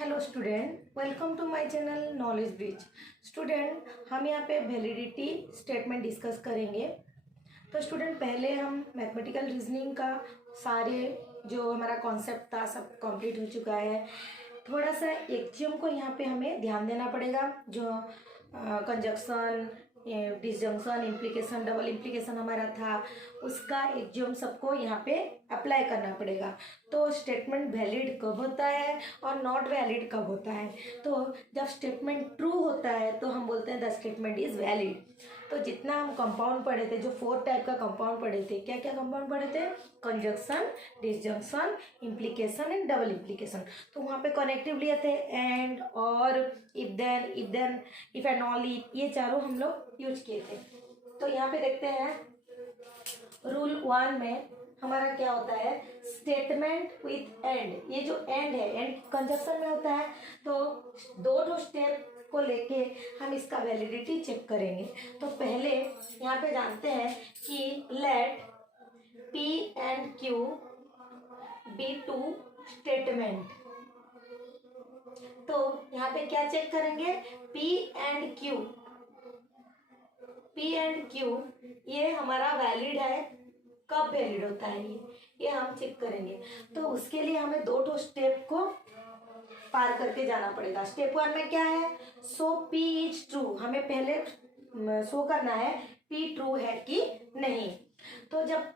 Hello student, welcome to my channel knowledge bridge. Student, हम यहाँ पे वैलिडिटी स्टेटमेंट डिस्कस करेंगे। तो स्टूडेंट, पहले हम मैथमेटिकल रीजनिंग का सारे जो हमारा कॉन्सेप्ट था सब कंप्लीट हो चुका है। थोड़ा सा एक्जियम को यहाँ पे हमें ध्यान देना पड़ेगा। जो conjunction, disjunction, implication, double implication हमारा था, उसका एक्जियम सबको यहाँ पे अप्लाई करना पड़ेगा। तो स्टेटमेंट वैलिड कब होता है और नॉट वैलिड कब होता है। तो जब स्टेटमेंट ट्रू होता है तो हम बोलते हैं द स्टेटमेंट इज वैलिड। तो जितना हम कंपाउंड पढ़े थे, जो 4 टाइप का कंपाउंड पढ़े थे, क्या क्या कंपाउंड पढ़े थे? Conjunction, disjunction, implication and double implication. तो वहाँ पे कनेक्टिव लिए थे एंड, और, if then, if and only, ये चारों हम लोग यूज किए थे। तो यहाँ पे देखते हैं रूल 1 में हमारा क्या होता है, स्टेटमेंट विथ एंड। ये जो एंड है, एंड कंजक्शन में होता है। तो दो स्टेप को लेके हम इसका वैलिडिटी चेक करेंगे। तो पहले यहाँ पे जानते हैं कि let P and Q be two statement. तो यहाँ पे क्या चेक करेंगे, P एंड Q ये हमारा वैलिड है। कब वैलिड होता है ये हम चेक करेंगे। तो उसके लिए हमें दो स्टेप को पार करके जाना पड़ेगा। स्टेप 1 में क्या है, सो P इज ट्रू। हमें पहले शो करना है P ट्रू है कि नहीं। तो जब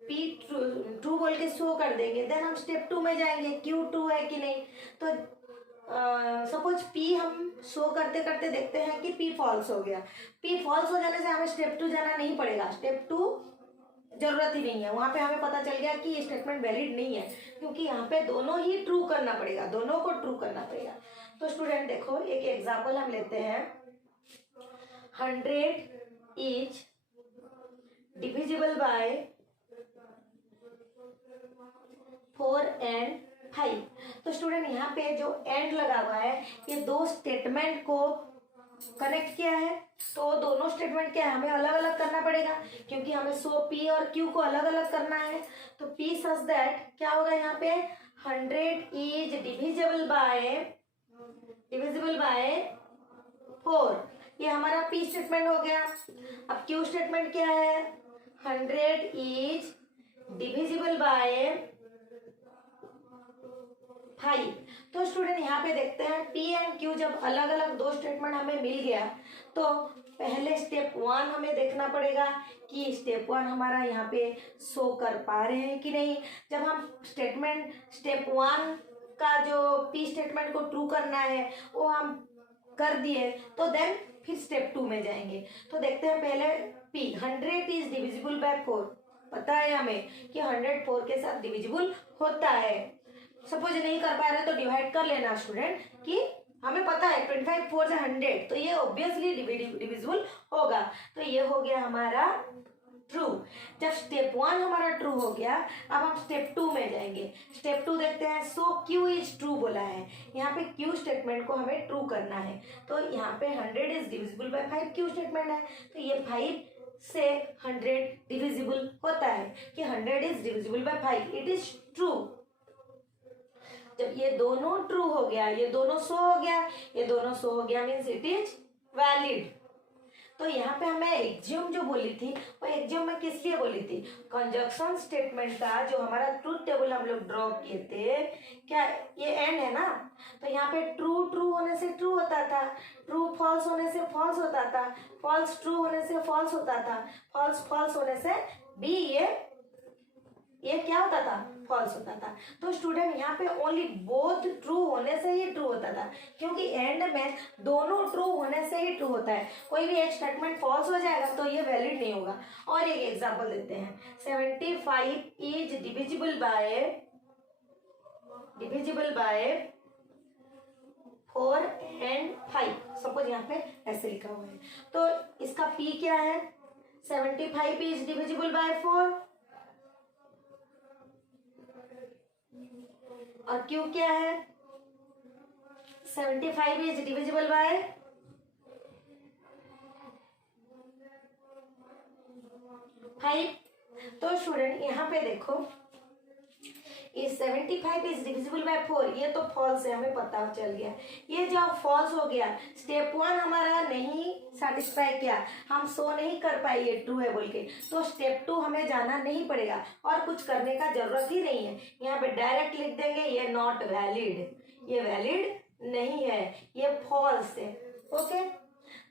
P ट्रू बोल के शो कर देंगे, देन हम स्टेप 2 में जाएंगे, Q ट्रू है कि नहीं। तो सपोज P हम शो करते करते देखते हैं कि P फॉल्स हो गया। P फॉल्स हो जाने से हमें स्टेप 2 जाना नहीं पड़ेगा। स्टेप 2 जरूरत ही नहीं है। वहां पे हमें पता चल गया कि ये स्टेटमेंट वैलिड नहीं है, क्योंकि यहाँ पे दोनों ही ट्रू करना पड़ेगा, दोनों को ट्रू करना पड़ेगा। तो स्टूडेंट देखो, एक एग्जांपल हम लेते हैं। 100 इज डिविजिबल बाय 4 एंड 5। तो स्टूडेंट, यहाँ पे जो एंड लगा हुआ है, ये दो स्टेटमेंट को कनेक्ट किया है। तो दोनों स्टेटमेंट क्या है, हमें अलग अलग करना पड़ेगा, क्योंकि हमें सो P और Q को अलग अलग करना है। तो P सच दैट क्या होगा यहाँ पे, 100 इज डिविजिबल बाय 4। ये हमारा P स्टेटमेंट हो गया। अब Q स्टेटमेंट क्या है, 100 इज डिविजिबल बाय 5। तो स्टूडेंट, यहाँ पे देखते हैं P एंड Q जब अलग अलग दो स्टेटमेंट हमें मिल गया, तो पहले स्टेप 1 हमें देखना पड़ेगा कि स्टेप 1 हमारा यहाँ पे शो कर पा रहे हैं कि नहीं। जब हम स्टेप 1 का जो P स्टेटमेंट को ट्रू करना है वो हम कर दिए, तो देन फिर स्टेप 2 में जाएंगे। तो देखते हैं पहले P, 100 इज डिविजिबल बाय 4। पता है हमें कि 100 4 के साथ डिविजिबल होता है। सपोज नहीं कर पा रहे तो डिवाइड कर लेना स्टूडेंट, कि हमें पता है 25 4 से 100, तो ये ऑब्वियसली डिविजिबल होगा। तो ये हो गया हमारा ट्रू। जब स्टेप 1 हमारा ट्रू हो गया, अब हम स्टेप 2 में जाएंगे। स्टेप 2 देखते हैं, सो Q इज ट्रू बोला है। यहाँ पे Q स्टेटमेंट को हमें ट्रू करना है। तो यहाँ पे 100 is divisible by 5 Q statement है। तो ये 5 से 100 डिविजिबल होता है, कि 100 is divisible by 5, it is true. जब ये दोनों ट्रू हो गया, ये दोनों शो हो गया, ये दोनों शो हो गया, मीन्स इट इज वैलिड। तो यहाँ पे हमें एक्जियम जो बोली थी, वो एक्जियम में किस लिए बोली थी, कंजक्शन स्टेटमेंट का जो हमारा ट्रूथ टेबल हम लोग ड्रॉ किए थे, क्या ये एंड है ना। तो यहाँ पे ट्रू होने से ट्रू होता था, ट्रू फॉल्स होने से फॉल्स होता था, फॉल्स ट्रू होने से फॉल्स होता था, फॉल्स होने से भी ये क्या होता था, फॉल्स होता था। तो स्टूडेंट, यहाँ पे ओनली बोथ ट्रू होने से ही ट्रू होता था, क्योंकि एंड में दोनों ट्रू होने से ही ट्रू होता है। कोई भी एक स्टेटमेंट फॉल्स हो जाएगा तो ये वैलिड नहीं होगा। और एक एग्जांपल देते हैं, 75 is divisible by 4 and 5। Suppose यहाँ पे ऐसे लिखा हुआ है, तो इसका P क्या है, 75 इज डिविजिबल बाय 4, और Q क्या है, 75 इज डिविजिबल बाय 5। तो स्टूडेंट, यहाँ पे देखो, इस 75 इज डिविजिबल बाय 4, ये तो फॉल्स है, हमें पता चल गया। ये जब फॉल्स हो गया, स्टेप 1 हमारा नहीं सेटिस्फाई किया, हम शो नहीं कर पाए ये ट्रू है बोल के, तो स्टेप 2 हमें जाना नहीं पड़ेगा और कुछ करने का जरूरत ही नहीं है। यहाँ पे डायरेक्ट लिख देंगे ये नॉट वैलिड, ये वैलिड नहीं है, ये फॉल्स है। ओके,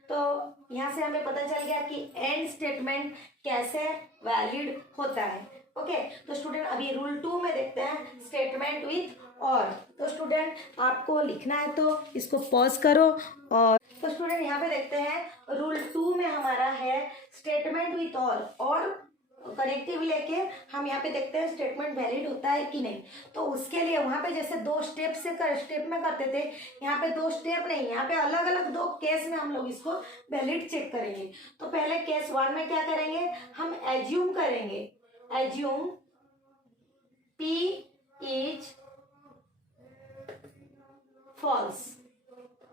तो यहाँ से हमें पता चल गया कि एंड स्टेटमेंट कैसे वैलिड होता है। ओके, तो स्टूडेंट अभी रूल 2 में देखते हैं स्टेटमेंट विथ और। तो स्टूडेंट आपको लिखना है तो इसको पॉज करो। और तो स्टूडेंट यहाँ पे देखते हैं रूल 2 में हमारा है स्टेटमेंट विथ और कनेक्टिव लेके हम यहाँ पे देखते हैं स्टेटमेंट वैलिड होता है कि नहीं। तो उसके लिए वहाँ पे जैसे 2 स्टेप में करते थे, यहाँ पे 2 स्टेप नहीं, यहाँ पे अलग अलग 2 केस में हम लोग इसको वैलिड चेक करेंगे। तो पहले केस 1 में क्या करेंगे, हम एज्यूम करेंगे, assume P is false,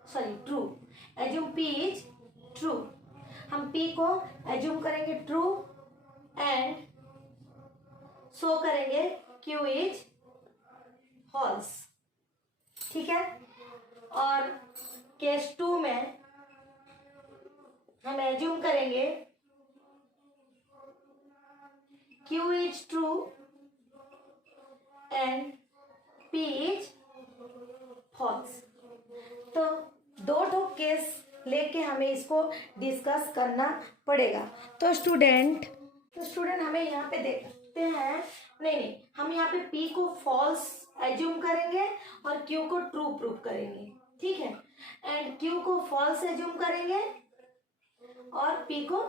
sorry true, assume P is true. हम P को एज्यूम करेंगे ट्रू एंड शो करेंगे Q इज फॉल्स। ठीक है, और केस 2 में हम एज्यूम करेंगे Q is true and P is false। तो दो केस लेके हमें इसको डिस्कस करना पड़ेगा। तो स्टूडेंट हमें यहाँ पे देखते हैं, नहीं हम यहाँ पे P को फॉल्स एज्यूम करेंगे और Q को ट्रू प्रूव करेंगे। ठीक है, एंड Q को फॉल्स एज्यूम करेंगे और P को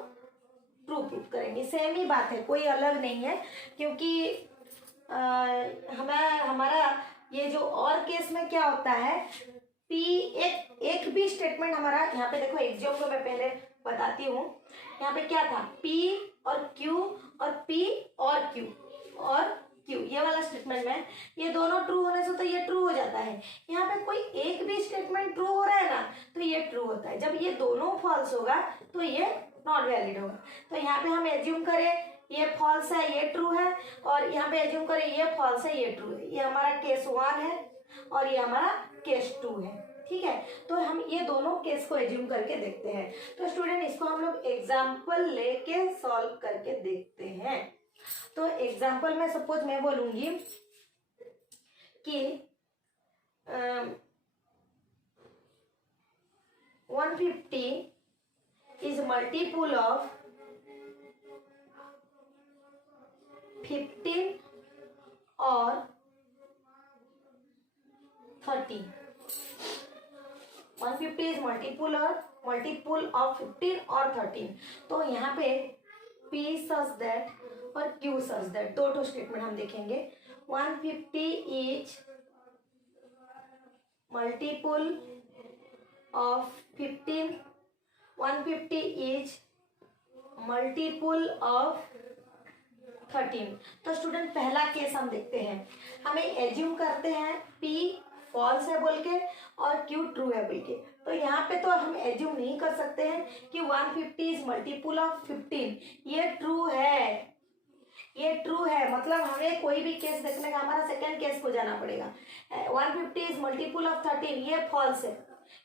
ट्रू प्रूव करेंगे। सेम ही बात है, कोई अलग नहीं है, क्योंकि हमारा ये जो और केस में क्या होता है, P एक भी स्टेटमेंट हमारा, यहाँ पे देखो एग्जाम को मैं पहले बताती हूँ। यहाँ पे क्या था, P और Q और P और Q और Q, ये वाला स्टेटमेंट में ये दोनों ट्रू होने से तो ये ट्रू हो जाता है। यहाँ पे कोई एक भी स्टेटमेंट ट्रू हो रहा है ना, तो ये ट्रू होता है। जब ये दोनों फॉल्स होगा तो ये नॉट वैलिड होगा। तो यहाँ पे हम एज्यूम करें ये फॉल्स है ये ट्रू है, और यहाँ पे एज्यूम करें ये फॉल्स है ये ट्रू है। ये हमारा केस 1 है और ये हमारा केस 2 है। ठीक है, तो हम ये दोनों केस को एज्यूम करके देखते हैं। तो स्टूडेंट इसको हम लोग एग्जाम्पल लेके सॉल्व करके देखते हैं। तो एग्जाम्पल में सपोज मैं बोलूंगी कि 150 is multiple of 15 और 13। 150 is multiple of 15 और 13। तो यहाँ पे P such that और Q such that दो स्टेटमेंट हम देखेंगे। 150 is multiple of 15, 150 is multiple of 13। तो स्टूडेंट पहला केस हम देखते हैं, हमें एज्यूम करते हैं P फॉल्स है बोल के और Q ट्रू है बोल के। तो यहाँ पे तो हम एज्यूम नहीं कर सकते हैं कि 150 इज मल्टीपुल ऑफ 15, ये ट्रू है, ये ट्रू है। मतलब हमें कोई भी केस देखने का हमारा सेकंड केस को जाना पड़ेगा। 150 इज मल्टीपुल ऑफ 13, ये फॉल्स है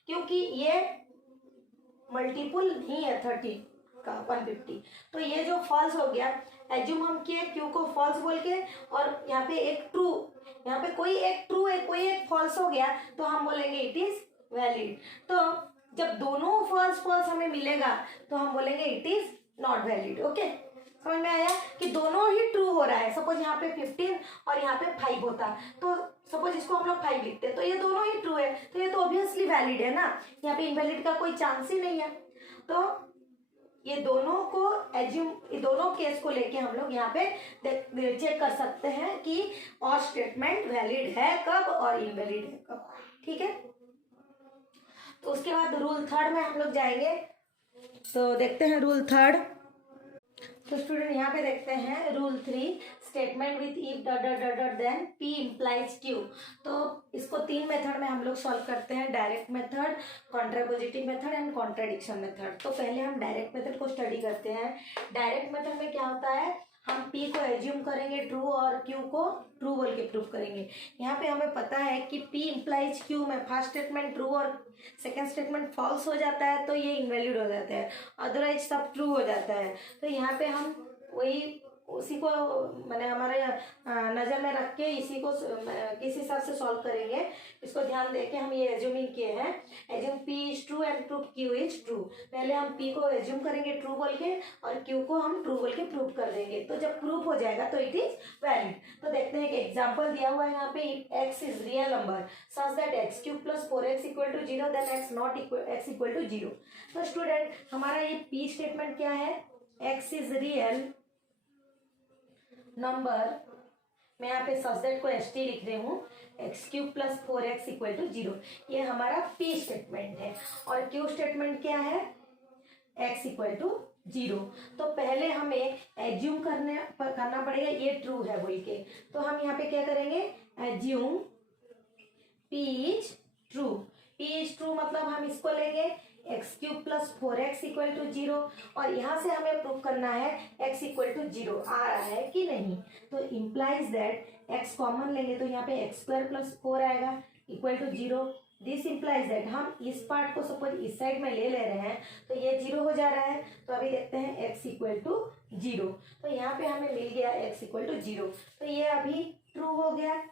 क्योंकि ये मल्टीपुल नहीं है 13 का 150। तो ये जो फॉल्स हो गया, एज्यूम हम किए Q को फॉल्स बोल के, और यहाँ पे एक ट्रू, यहाँ पे कोई एक ट्रू है कोई एक फॉल्स हो गया, तो हम बोलेंगे इट इज वैलिड। तो जब दोनों फॉल्स हमें मिलेगा तो हम बोलेंगे it is not valid. Okay, समझ में आया कि दोनों ही ट्रू हो रहा है। सपोज यहाँ पे 15 और यहाँ पे 5 होता, तो सपोज इसको हम लोग 5 लिखते हैं, तो ये दोनों ही ट्रू है, तो ये तो ऑब्वियसली वैलिड है ना, यहाँ पे इनवैलिड का कोई चांस ही नहीं है। तो ये दोनों को एज्यूम, ये दोनों केस को लेके हम लोग यहाँ पे चेक कर सकते हैं कि और स्टेटमेंट वैलिड है कब और इनवैलिड है कब। ठीक है, तो उसके बाद रूल 3 में हम लोग जाएंगे। तो देखते हैं रूल 3। तो स्टूडेंट यहाँ पे देखते हैं rule 3, statement with if dot dot dot dot then P implies Q। तो इसको 3 मेथड में हम लोग सॉल्व करते हैं, direct method, contrapositive method and contradiction method. तो पहले हम डायरेक्ट मेथड को स्टडी करते हैं। डायरेक्ट मेथड में क्या होता है, हम p को एज्यूम करेंगे ट्रू और q को ट्रू बोल के प्रूव करेंगे। यहाँ पे हमें पता है कि p इम्प्लाइज q में फर्स्ट स्टेटमेंट ट्रू और सेकंड स्टेटमेंट फॉल्स हो जाता है तो ये इनवैलिड हो जाता है, अदरवाइज सब ट्रू हो जाता है। तो यहाँ पे हम वही उसी को मैंने हमारे नज़र में रख के इसी को किस हिसाब से सॉल्व करेंगे, इसको ध्यान दे के हम ये एज्यूमिंग किए हैं। Assume p is true and prove q is true. पहले हम p को एज्यूम करेंगे ट्रू बोल के और q को हम ट्रू बोल के प्रूव कर देंगे। तो जब प्रूव हो जाएगा तो इट इज वैलिड। तो देखते हैं कि एग्जाम्पल दिया हुआ है यहाँ पे, x is real number such that x³ + 4x = 0 then x equal to 0। तो स्टूडेंट हमारा ये p स्टेटमेंट क्या है, x इज रियल नंबर, मैं यहाँ पे सच दैट को st लिख रही हूँ, x³ + 4x = 0। ये हमारा p स्टेटमेंट है। और q स्टेटमेंट क्या है, x = 0। तो पहले हमें एज्यूम करना पड़ेगा ये ट्रू है बोल के। तो हम यहाँ पे क्या करेंगे, assume p is true. p is true मतलब हम इसको लेंगे x³ + 4x = 0 और यहाँ से हमें प्रूव करना है x = 0 आ रहा है कि नहीं। तो इम्प्लाइज दैट x कॉमन लेंगे तो यहाँ पे x² + 4 आएगा equal to 0। This implies that हम इस पार्ट को सपोज इस साइड में ले रहे हैं तो ये 0 हो जा रहा है। तो अभी देखते हैं x = 0। तो यहाँ पे हमें मिल गया x = 0। तो ये अभी ट्रू हो गया।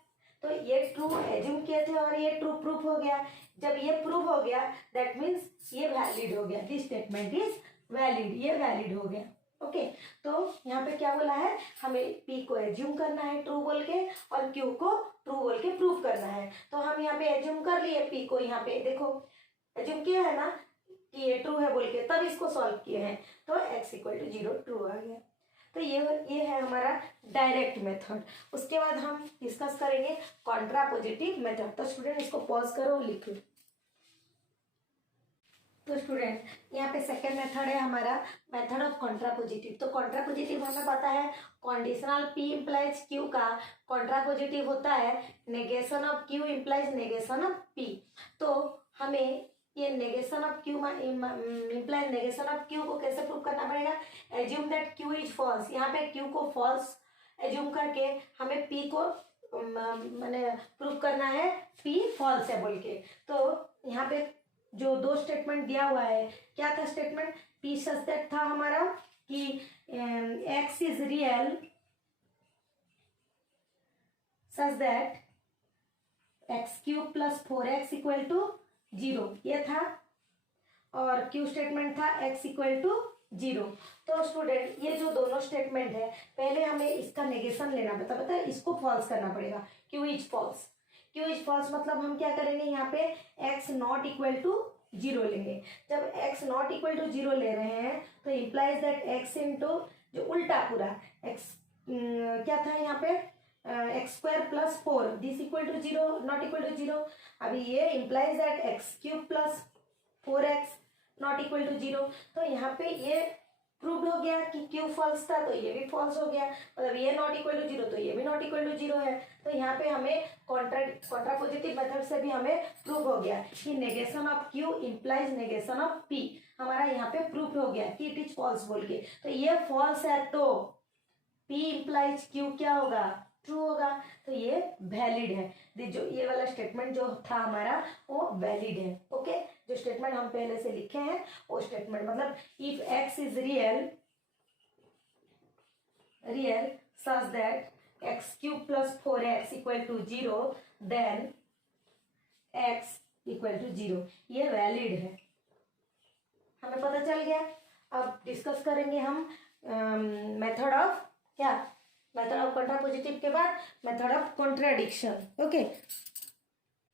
तो ये ट्रू एज्यूम किए थे और ये ट्रू प्रूफ हो गया। जब ये प्रूव हो गया दैट मीन्स ये वैलिड हो गया, दिस स्टेटमेंट इज वैलिड, ये वैलिड हो गया। ओके तो यहाँ पे क्या बोला है, हमें p को एज्यूम करना है ट्रू बोल के और q को ट्रू बोल के प्रूव करना है। तो हम यहाँ पे एज्यूम कर लिए p को, यहाँ पे देखो एज्यूम किया है ना कि ये ट्रू है बोल के, तब इसको सॉल्व किए हैं तो x = 0 ट्रू आ गया। तो ये है हमारा डायरेक्ट मेथड। उसके बाद हम डिस्कस करेंगे कॉन्ट्रापोजिटिव मेथड। तो स्टूडेंट इसको पॉज करो, लिखो। तो स्टूडेंट यहाँ पे सेकेंड मेथड है हमारा मेथड ऑफ कॉन्ट्रापोजिटिव। तो कॉन्ट्रापोजिटिव हमें पता है कंडीशनल p इम्प्लाइज q का कॉन्ट्रापोजिटिव होता है negation of q implies negation of p। तो हमें ये negation of q implies negation of q को कैसे प्रूव करना पड़ेगा, assume that q is false. यहाँ पे q को फॉल्स एज्यूम करके हमें p को मैंने प्रूव करना है p फॉल्स है बोल के। तो यहाँ पे जो दो स्टेटमेंट दिया हुआ है, क्या था स्टेटमेंट, p सच दैट था हमारा कि x is real such that x³ + 4x = 0 ये था और q स्टेटमेंट था x = 0। तो स्टूडेंट ये जो दोनों स्टेटमेंट है पहले हमें इसका नेगेशन लेना पता है, इसको फॉल्स करना पड़ेगा। q is false, q is false मतलब हम क्या करेंगे, यहाँ पे x नॉट इक्वल टू 0 लेंगे। जब x नॉट इक्वल टू 0 ले रहे हैं तो इम्प्लाइज दैट x इंटू जो उल्टा पूरा x क्या था यहाँ पे x² + 4 this equal to 0 not equal to 0। अभी ये implies that x³ + 4x not equal to 0। तो यहाँ पे ये प्रूव हो गया कि q फॉल्स था तो ये भी फॉल्स हो गया, मतलब ये नॉट इक्वल टू 0 तो ये भी नॉट इक्वल टू 0 है। तो यहाँ पे हमें कॉन्ट्रापोजिटिव मेथड से भी हमें प्रूव हो गया कि negation of q implies negation of p हमारा यहाँ पे प्रूव हो गया कि इट इज फॉल्स बोल के। तो ये फॉल्स है तो p इम्प्लाइज q क्या होगा, ट्रू होगा। तो ये वैलिड है, जो ये वाला स्टेटमेंट जो था हमारा वो वैलिड है। ओके जो स्टेटमेंट हम पहले से लिखे हैं वो स्टेटमेंट मतलब if x is real such that x³ + 4x = 0 then x = 0 ये वैलिड है, हमें पता चल गया। अब डिस्कस करेंगे हम मेथड ऑफ क्या, मेथड ऑफ कॉन्ट्रापोजिटिव के बाद मेथड ऑफ कॉन्ट्राडिक्शन। ओके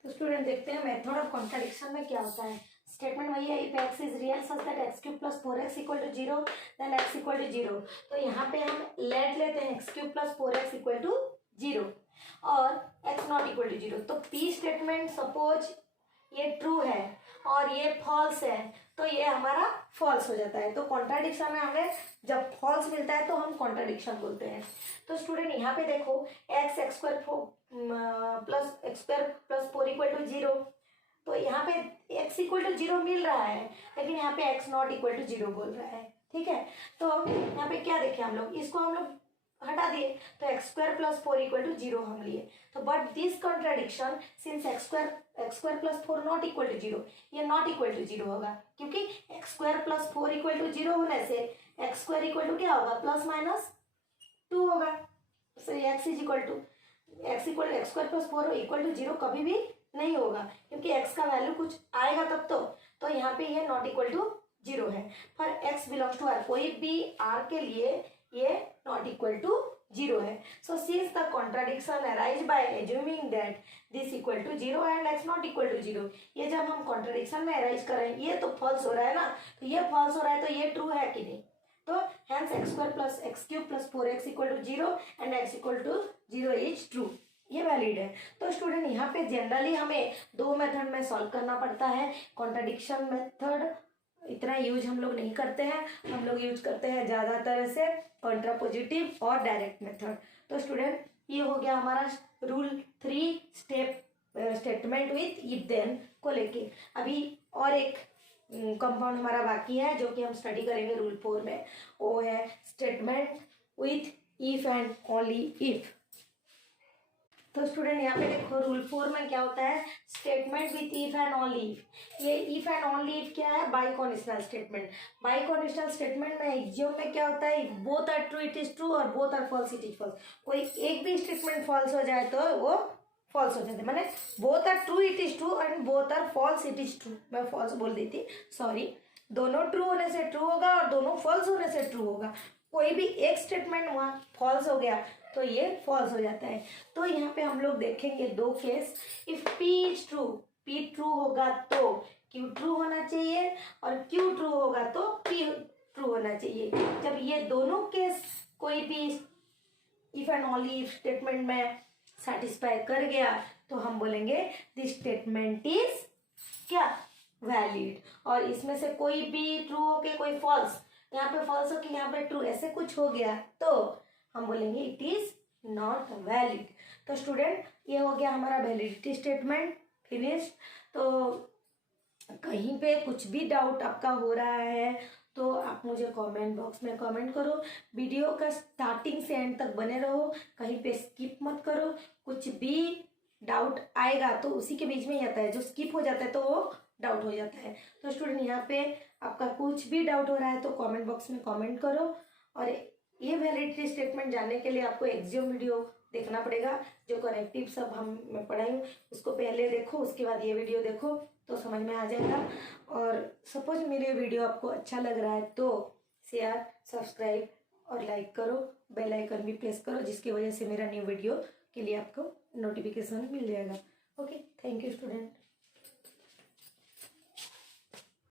तो स्टूडेंट देखते हैं मेथड ऑफ कॉन्ट्राडिक्शन में क्या होता है। स्टेटमेंट वही है, if x is real such that x³ + 4x = 0 then x = 0। तो यहाँ पे हम लेट लेते हैं x³ + 4x = 0 और x नॉट इक्वल टू 0। तो p स्टेटमेंट सपोज ये ट्रू है और ये फॉल्स है तो ये हमारा फॉल्स हो जाता है। तो कॉन्ट्राडिक्शन में हमें जब फॉल्स मिलता है तो हम कॉन्ट्राडिक्शन बोलते हैं। तो स्टूडेंट यहाँ पे देखो x² + 4 = 0। तो यहाँ पे x = 0 मिल रहा है लेकिन यहाँ पे x नॉट इक्वल टू 0 बोल रहा है, ठीक है। तो यहाँ पे क्या देखें हम लोग, इसको हम लोग हटा दिए तो x square plus 4 equal to 0 हम लिए। तो but this contradiction since x square plus 4 not equal to 0, ये नॉट इक्वल टू 0 होगा, क्योंकि x square plus 4 equal to 0 होने से एक्स स्क्वायर इक्वल टू क्या होगा, प्लस माइनस 2 होगा। So x is equal to x square plus 4 equal to 0 कभी भी नहीं होगा, क्योंकि एक्स का वैल्यू कुछ आएगा तब तो यहाँ पे ये नॉट इक्वल टू 0 है। For x belongs to R, कोई भी आर के लिए ये नॉट इक्वल टू 0 है। So since the contradiction arise by assuming that this equal to 0 and x not equal to 0, ये जब हम कॉन्ट्राडिक्शन में अराइज कर रहे हैं, ये तो फॉल्स हो रहा है ना, तो ये फॉल्स हो रहा है तो ये ट्रू है कि नहीं। तो hence x square plus x cube plus 4x equal to 0 and x equal to 0 is true, ये वैलिड है। तो स्टूडेंट यहाँ पे जनरली हमें दो मेथड में सॉल्व करना पड़ता है। कॉन्ट्राडिक्शन मेथड इतना यूज हम लोग नहीं करते हैं, हम लोग यूज करते हैं ज़्यादातर से कॉन्ट्रापोजिटिव और डायरेक्ट मेथड। तो स्टूडेंट ये हो गया हमारा rule 3 statement with if then को लेके। अभी और एक कंपाउंड हमारा बाकी है जो कि हम स्टडी करेंगे रूल 4 में, वो है statement with if and only if. तो स्टूडेंट यहाँ पे देखो रूल 4 में क्या होता है, statement with if and only if. ये इफ एंड ओनली इफ क्या है, biconditional statement. Biconditional statement में एग्जाम में क्या होता है, both are true it is true और both are false it is false. कोई एक भी स्टेटमेंट फॉल्स हो जाए तो वो फॉल्स हो जाते हैं, मैंने both are true it is true and both are false it is true, मैं फॉल्स बोल दी थी, सॉरी। दोनों ट्रू होने से ट्रू होगा और दोनों फॉल्स होने से ट्रू होगा। कोई भी एक स्टेटमेंट वहाँ फॉल्स हो गया तो ये फॉल्स हो जाता है। तो यहाँ पे हम लोग देखेंगे दो case. If P is true, P true होगा तो Q ट्रू होना चाहिए, और Q ट्रू होगा तो P ट्रू होना चाहिए। जब ये दोनों केस कोई भी if and only if statement में सेटिस्फाई कर गया तो हम बोलेंगे दिस स्टेटमेंट इज क्या, वैलिड। और इसमें से कोई भी ट्रू हो के कोई फॉल्स, यहाँ पे फॉल्स हो के यहाँ पे ट्रू, ऐसे कुछ हो गया तो हम बोलेंगे इट इज नॉट वैलिड। तो स्टूडेंट ये हो गया हमारा वैलिडिटी स्टेटमेंट फिनिश। तो कहीं पे कुछ भी डाउट आपका हो रहा है तो आप मुझे कमेंट बॉक्स में कमेंट करो। वीडियो का स्टार्टिंग से एंड तक बने रहो, कहीं पे स्किप मत करो। कुछ भी डाउट आएगा तो उसी के बीच में ही आता है, जो स्किप हो जाता है तो वो डाउट हो जाता है। तो स्टूडेंट यहाँ पे आपका कुछ भी डाउट हो रहा है तो कमेंट बॉक्स में कमेंट करो। और ये वैलिडिटी स्टेटमेंट जानने के लिए आपको एग्जाम वीडियो देखना पड़ेगा, जो करेक्टिव सब मैं पढ़ाई हूँ उसको पहले देखो, उसके बाद ये वीडियो देखो तो समझ में आ जाएगा। और सपोज मेरे वीडियो आपको अच्छा लग रहा है तो शेयर, सब्सक्राइब और लाइक करो, बेल आइकन भी प्रेस करो, जिसकी वजह से मेरा न्यू वीडियो के लिए आपको नोटिफिकेशन मिल जाएगा। Okay, thank you student.